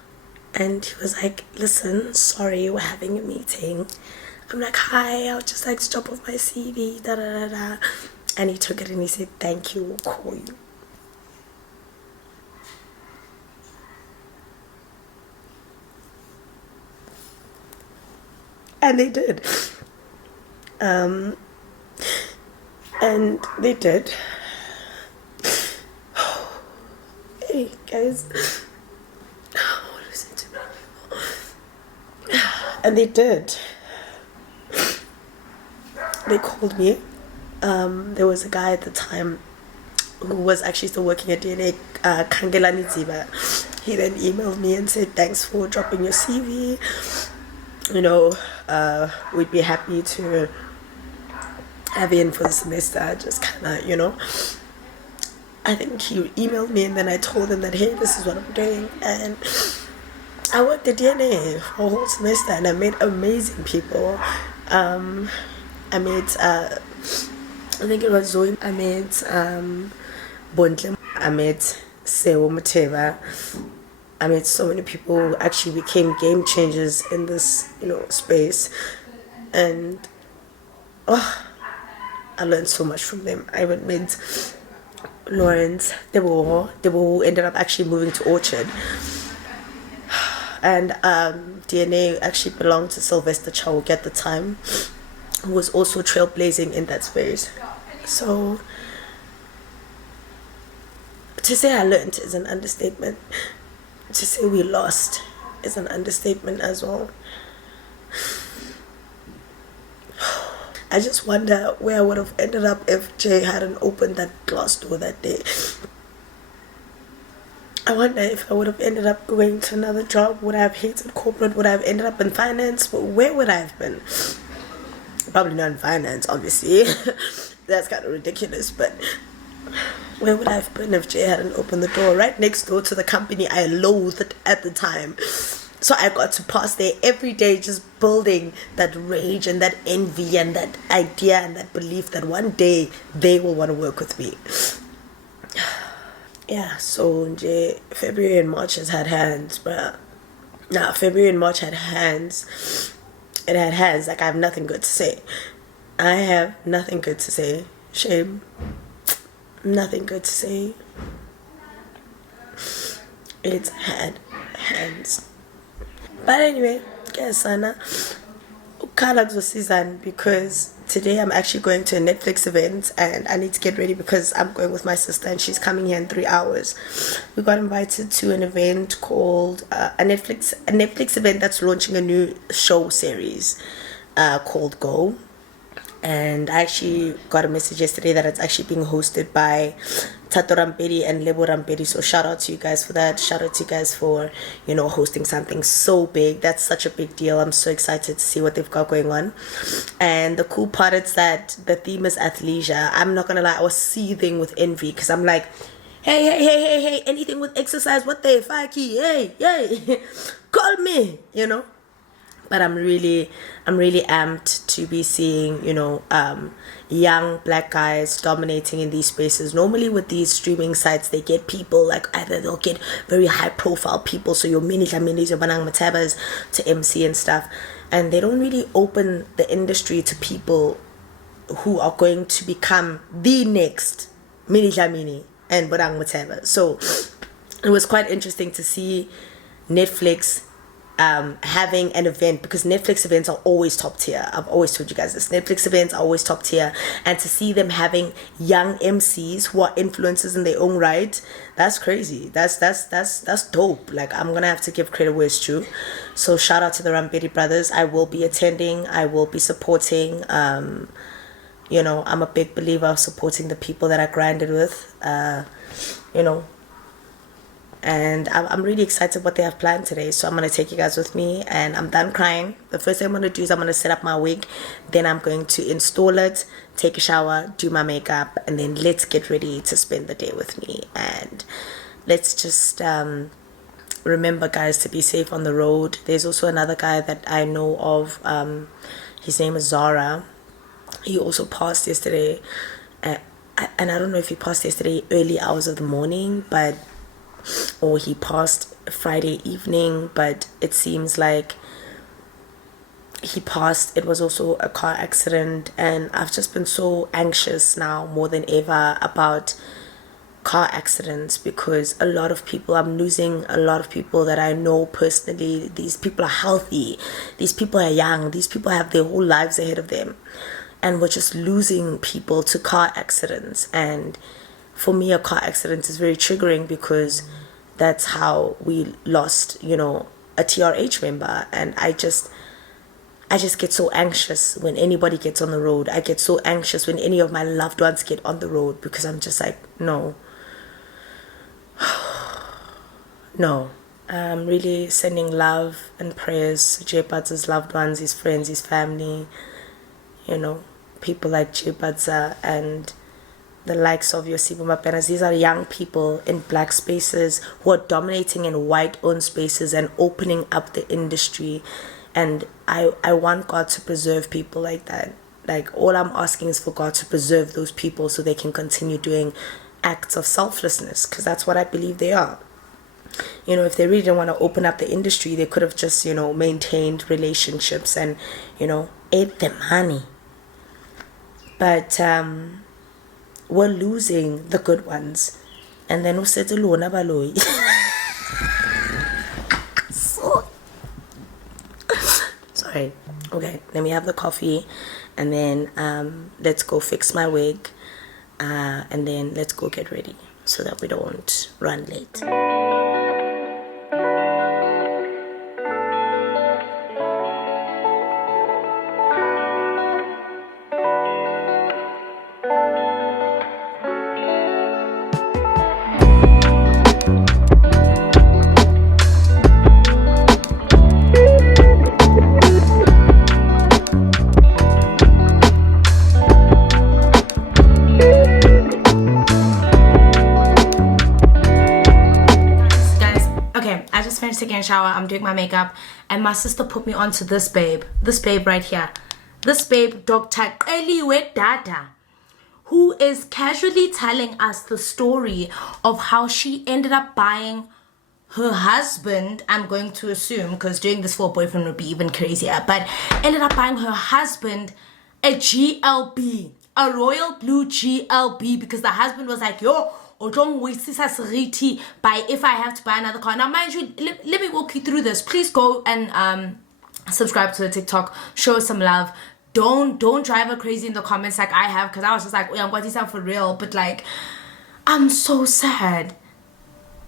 and he was like, listen, sorry, we're having a meeting. I'm like, hi, I would just like to drop off my CV, da da da da. And he took it and he said, thank you, we'll call you. And they did. And they did. Hey, guys. Listen to me. And they did. They called me. There was a guy at the time who was actually still working at DNA, Kangelani Ziba. He then emailed me and said, thanks for dropping your CV. We'd be happy to have you in for the semester. Just kind of, I think he emailed me, and then I told him that, hey, this is what I'm doing. And I worked at DNA for a whole semester, and I met amazing people. I met, I think it was Zoe. I met Bontle. I met Sewo Muteva. I met so many people who actually became game changers in this, space. And, I learned so much from them. I even met Lawrence. They were ended up actually moving to Orchard. And DNA actually belonged to Sylvester Chauke at the time, who was also trailblazing in that space. So, to say I learned is an understatement. To say we lost is an understatement as well. I just wonder where I would have ended up if Jay hadn't opened that glass door that day. I wonder if I would have ended up going to another job. Would I have hated corporate? Would I have ended up in finance? Where would I have been? Probably not in finance, obviously. That's kind of ridiculous, but where would I have been if Jay hadn't opened the door right next door to the company I loathed at the time? So I got to pass there every day, just building that rage and that envy and that idea and that belief that one day they will want to work with me. Yeah, so February and March has had hands, but Now, February and March had hands. It had hands. Like, I have nothing good to say. I have nothing good to say. Shame. Nothing good to say. It had hands. But anyway, guess Anna. Season, because today I'm actually going to a Netflix event and I need to get ready because I'm going with my sister and she's coming here in 3 hours. We got invited to an event called a Netflix event that's launching a new show series called Go. And I actually got a message yesterday that it's actually being hosted by Tato Rampedi and Lebo Rampedi. So shout out to you guys for that. Shout out to you guys for, you know, hosting something so big. That's such a big deal. I'm so excited to see what they've got going on. And the cool part is that the theme is athleisure. I'm not going to lie, I was seething with envy because I'm like, hey, anything with exercise, what the fuck, hey, call me, you know. But I'm really amped to be seeing, you know, young black guys dominating in these spaces. Normally with these streaming sites, they get people like either they'll get very high profile people, so your mini Lamindis, your banang matabas to MC and stuff, and they don't really open the industry to people who are going to become the next mini Lamini and banang mataba. So it was quite interesting to see Netflix having an event, because Netflix events are always top tier. I've always told you guys this. Netflix events are always top tier, and to see them having young MCs who are influencers in their own right, that's crazy. That's dope. Like, I'm gonna have to give credit where it's due. So shout out to the Rampedi brothers. I will be attending. I will be supporting. You know, I'm a big believer of supporting the people that I grinded with. You know. And I'm really excited what they have planned today. So I'm going to take you guys with me, and I'm done crying. The first thing I'm going to do is I'm going to set up my wig. Then I'm going to install it, take a shower, do my makeup, and then let's get ready to spend the day with me. And let's just remember, guys, to be safe on the road. There's also another guy that I know of. His name is Zara. He also passed yesterday. And I don't know if he passed yesterday early hours of the morning, or he passed Friday evening, but it seems like he passed. It was also a car accident, and I've just been so anxious now more than ever about car accidents, because a lot of people, I'm losing a lot of people that I know personally. These people are healthy, these people are young, these people have their whole lives ahead of them, and we're just losing people to car accidents. And for me, a car accident is very triggering, because that's how we lost, you know, a TRH member. And I just get so anxious when anybody gets on the road. I get so anxious when any of my loved ones get on the road, because I'm just like, no. I'm really sending love and prayers to Jepat's loved ones, his friends, his family, you know, people like Jepat's and the likes of Yosibu Mapenas. These are young people in black spaces who are dominating in white-owned spaces and opening up the industry. And I want God to preserve people like that. Like, all I'm asking is for God to preserve those people so they can continue doing acts of selflessness, because that's what I believe they are. You know, if they really didn't want to open up the industry, they could have just, you know, maintained relationships and, you know, ate the money. But we're losing the good ones. And then we said Lona Baloi. Sorry. Okay, let me have the coffee, and then let's go fix my wig, and then let's go get ready so that we don't run late. Taking a shower, I'm doing my makeup, and my sister put me onto this babe right here, this babe, Dr. Eliwe Dada, who is casually telling us the story of how she ended up buying her husband, I'm going to assume, because doing this for a boyfriend would be even crazier, but ended up buying her husband a GLB, a royal blue GLB, because the husband was like, yo, don't waste this by if I have to buy another car. Now, mind you, let me walk you through this. Please go and subscribe to the TikTok, show us some love. Don't drive her crazy in the comments like I have, because I was just like, I'm going to for real, but like, I'm so sad.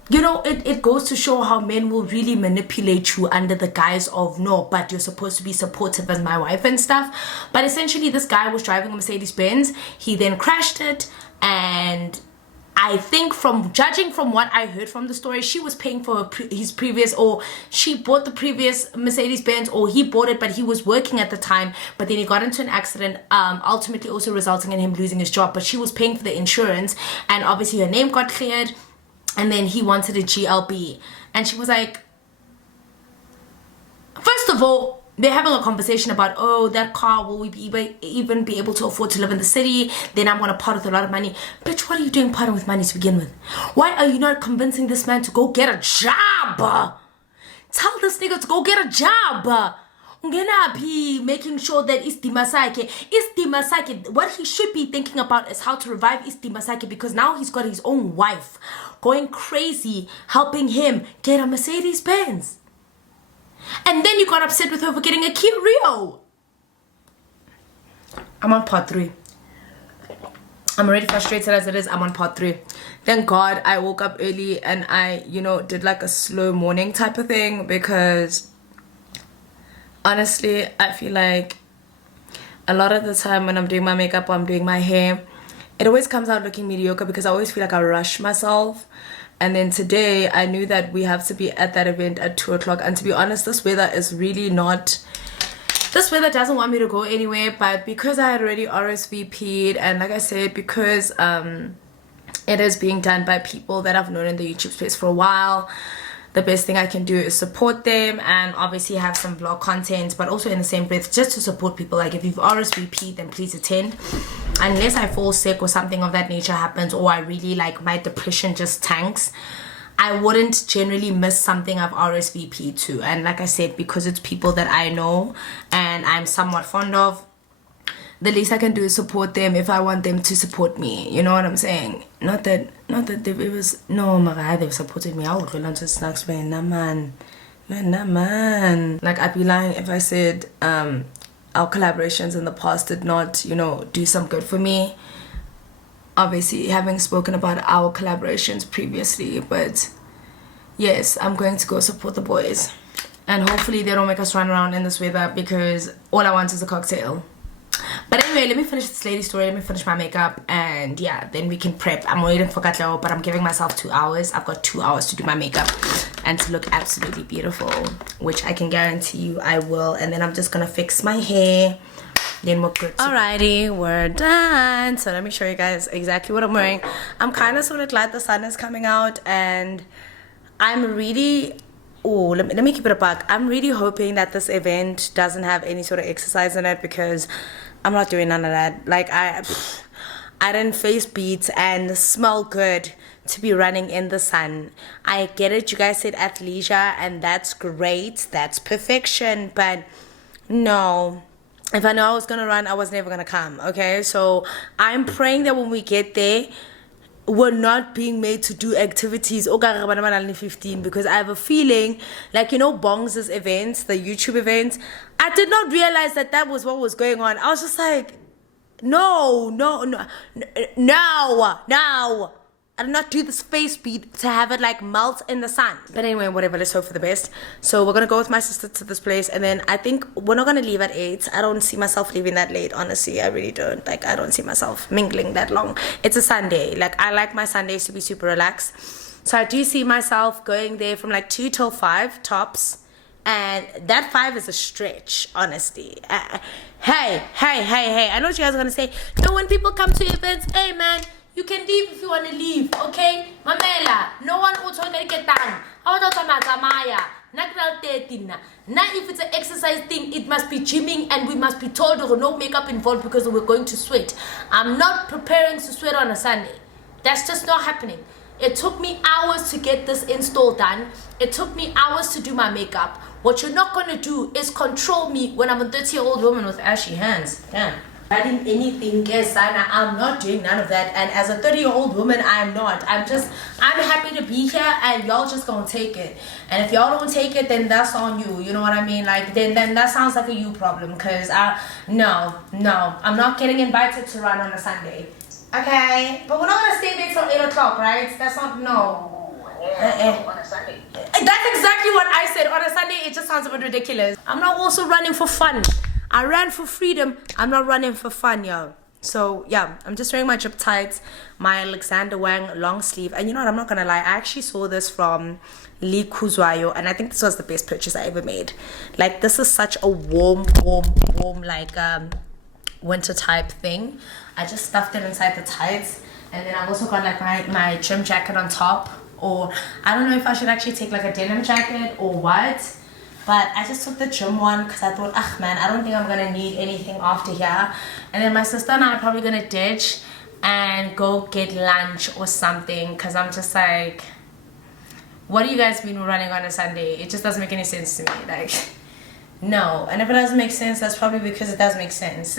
You know, it goes to show how men will really manipulate you under the guise of, no, but you're supposed to be supportive as my wife and stuff. But essentially, this guy was driving a Mercedes-Benz. He then crashed it, and I think judging from what I heard from the story, she was paying for his previous, or she bought the previous Mercedes-Benz, or he bought it, but he was working at the time, but then he got into an accident, ultimately also resulting in him losing his job. But she was paying for the insurance, and obviously her name got cleared, and then he wanted a GLB. And she was like, first of all, they're having a conversation about, oh, that car, will we even be able to afford to live in the city? Then I'm going to part with a lot of money. Bitch, what are you doing parting with money to begin with? Why are you not convincing this man to go get a job? Tell this nigga to go get a job. Making sure that what he should be thinking about is how to revive Masaki, because now he's got his own wife going crazy, helping him get a Mercedes-Benz. And then you got upset with her for getting a Kia Rio. I'm on part 3. I'm already frustrated as it is. I'm on part 3. Thank God I woke up early and I, did like a slow morning type of thing, because honestly, I feel like a lot of the time when I'm doing my makeup or I'm doing my hair, it always comes out looking mediocre because I always feel like I rush myself. And then today, I knew that we have to be at that event at 2 o'clock. And to be honest, this weather is really not... This weather doesn't want me to go anywhere. But because I had already RSVP'd, and like I said, because it is being done by people that I've known in the YouTube space for a while, the best thing I can do is support them and obviously have some vlog content, but also in the same breath, just to support people. Like, if you've RSVP'd, then please attend. Unless I fall sick or something of that nature happens, or I really, like, my depression just tanks, I wouldn't generally miss something I've RSVP'd to. And like I said, because it's people that I know and I'm somewhat fond of, the least I can do is support them if I want them to support me. You know what I'm saying? Not that it was, no, Mara, they've supported me. I would go to snacks, man. Like, I'd be lying if I said our collaborations in the past did not, do some good for me. Obviously, having spoken about our collaborations previously, but yes, I'm going to go support the boys. And hopefully they don't make us run around in this weather, because all I want is a cocktail. But anyway, let me finish this lady story, let me finish my makeup, and yeah, then we can prep. I'm waiting for Katleo, but I'm giving myself 2 hours. I've got 2 hours to do my makeup and to look absolutely beautiful, which I can guarantee you I will. And then I'm just gonna fix my hair, then we're good. Alrighty, we're done. So let me show you guys exactly what I'm wearing. I'm kind of sort of glad the sun is coming out, and I'm really... Oh, let me keep it a buck. I'm really hoping that this event doesn't have any sort of exercise in it, because I'm not doing none of that. Like, I didn't face beats and smell good to be running in the sun. I get it, you guys said athleisure, and that's great. That's perfection. But no, if I know I was going to run, I was never going to come, okay? So I'm praying that when we get there, we're not being made to do activities 15, because I have a feeling, like, Bong's events, the YouTube events, I did not realize that was what was going on. I was just like, no, I did not do this face beat to have it like melt in the sun. But anyway, whatever, let's hope for the best. So we're gonna go with my sister to this place, and then I think we're not gonna leave at 8. I don't see myself leaving that late, honestly. I really don't. Like, I don't see myself mingling that long. It's a Sunday. Like, I like my Sundays to be super relaxed. So I do see myself going there from like 2 till 5 tops. And that 5 is a stretch, honestly. Hey. I know what you guys are gonna say. No, when people come to events, hey man, you can leave if you want to leave, okay? Mallela, no one will try to get down. How about Maya? Now, if it's an exercise thing, it must be gymming, and we must be told there are no makeup involved because we're going to sweat. I'm not preparing to sweat on a Sunday. That's just not happening. It took me hours to get this install done. It took me hours to do my makeup. What you're not gonna do is control me when I'm a 30-year-old woman with ashy hands. Damn. I didn't anything, guess, I'm not doing none of that. And as a 30-year-old woman, I'm not. I'm happy to be here, and y'all just gonna take it. And if y'all don't take it, then that's on you. You know what I mean? Like, then that sounds like a you problem. Cause no, I'm not getting invited to run on a Sunday. Okay, but we're not gonna stay there till 8 o'clock, right? That's not, no. On a Sunday. That's exactly what I said. On a Sunday, it just sounds a bit ridiculous. I'm not also running for fun. I ran for freedom. I'm not running for fun, yo. So yeah, I'm just wearing my drip tights, my Alexander Wang long sleeve. And you know what, I'm not gonna lie, I actually saw this from Lee Kuzwayo, and I think this was the best purchase I ever made. Like, this is such a warm like winter type thing. I just stuffed it inside the tights, and then I've also got like my gym jacket on top. Or I don't know if I should actually take like a denim jacket or what, but I just took the gym one because I thought, man, I don't think I'm gonna need anything after here. And then my sister and I are probably gonna ditch and go get lunch or something, because I'm just like, what do you guys mean we're running on a Sunday? It just doesn't make any sense to me. Like, no. And if it doesn't make sense, that's probably because it does make sense.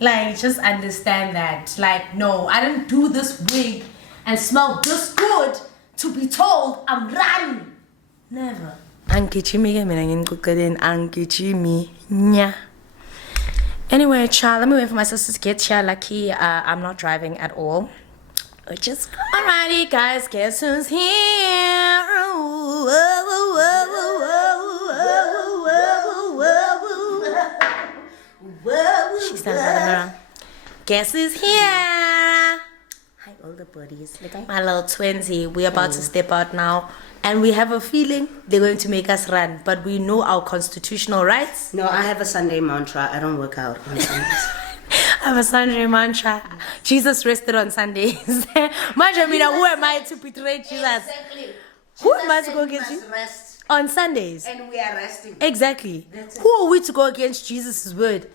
Like, just understand that. Like, no, I didn't do this wig and smell this good to be told I'm running. Never. Anyway, child, let me wait for my sister to get here. Lucky, I'm not driving at all. Which is good. Alrighty, guys, guess who's here? She's not around. Guess who's here? Hi, older buddies. My little twinsy. We're about to step out now. And we have a feeling they're going to make us run. But we know our constitutional rights. No, I have a Sunday mantra. I don't work out on Sundays. I have a Sunday mantra. Jesus rested on Sundays. Mantra, who am I to betray Jesus? Exactly. Who am I to go against you? Rest. On Sundays. And we are resting. Exactly. Who are we to go against Jesus' word?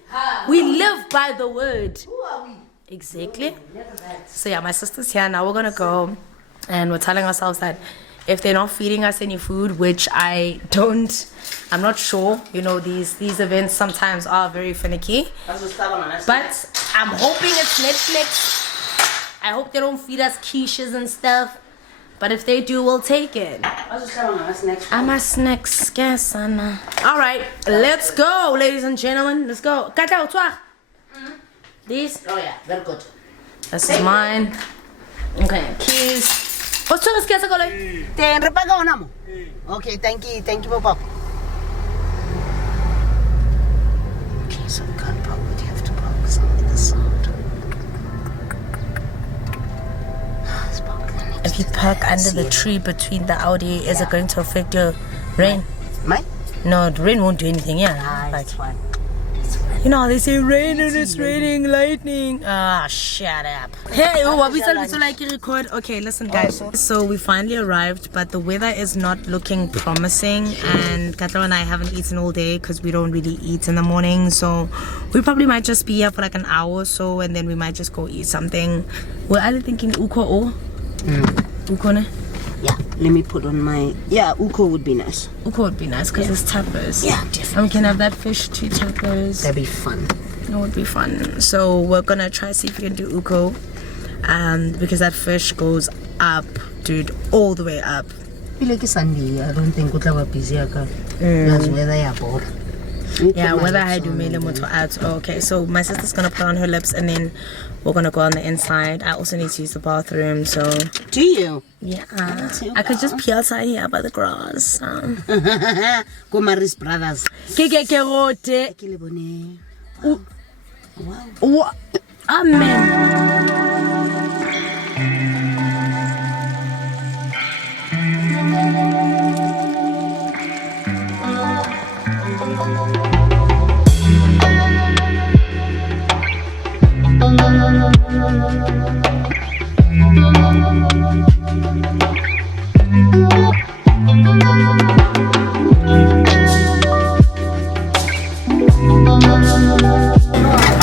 We live by the word. Who are we? Exactly. So yeah, my sister's here now. We're gonna go, and we're telling ourselves that if they're not feeding us any food, which I'm not sure. You know, these events sometimes are very finicky. But I'm hoping it's Netflix. I hope they don't feed us quiches and stuff. But if they do, we'll take it. I'm a snacks, yes, Anna. All right, let's go, ladies and gentlemen. Let's go. This? Oh yeah, very good. This is mine. Okay, keys. What's the keys? Okay, thank you, Papa. Okay, so we can't park, but you have to park some in the sound. If you park under the tree between the Audi, is it going to affect your rain? Mine? No, the rain won't do anything, yeah. It's fine. You know, they say rain and it's raining lightning. Ah, shut up. Hey, like you record. Okay, listen, guys. So we finally arrived, but the weather is not looking promising. And Katla and I haven't eaten all day because we don't really eat in the morning. So we probably might just be here for like an hour or so, and then we might just go eat something. We're either thinking uko or uko, ne? Yeah, let me put on my... Yeah, uko would be nice. Uko would be nice because it's tapas. Yeah, definitely. And we can have that fish too, tapas. That'd be fun. It would be fun. So we're gonna try see if we can do uko, because that fish goes up, dude, all the way up. Like Sunday, I don't think we'll be busy. That's where they are bored. Yeah, whether I do mele moto ads. Okay, so my sister's gonna put on her lips, and then we're gonna go on the inside. I also need to use the bathroom, so. Do you? Yeah, I could just pee outside here by the grass. Gomaris brothers. Wow. Amen.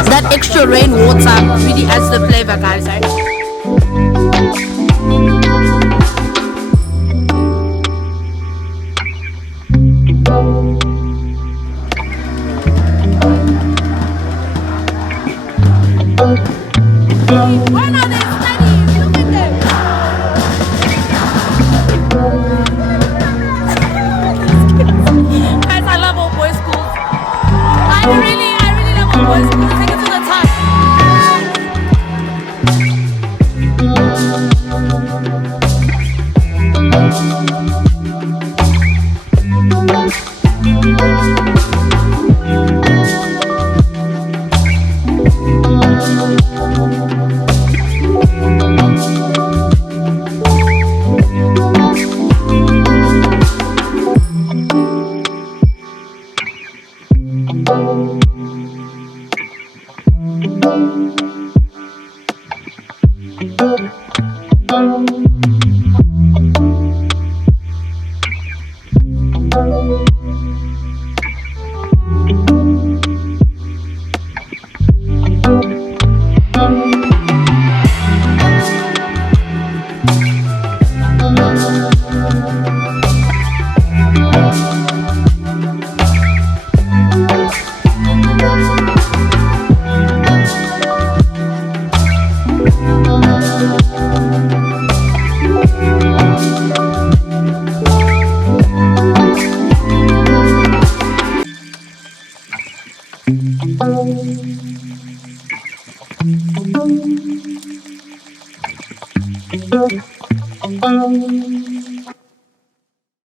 That extra rainwater really adds the flavor, guys, right? Boys, take it to the top.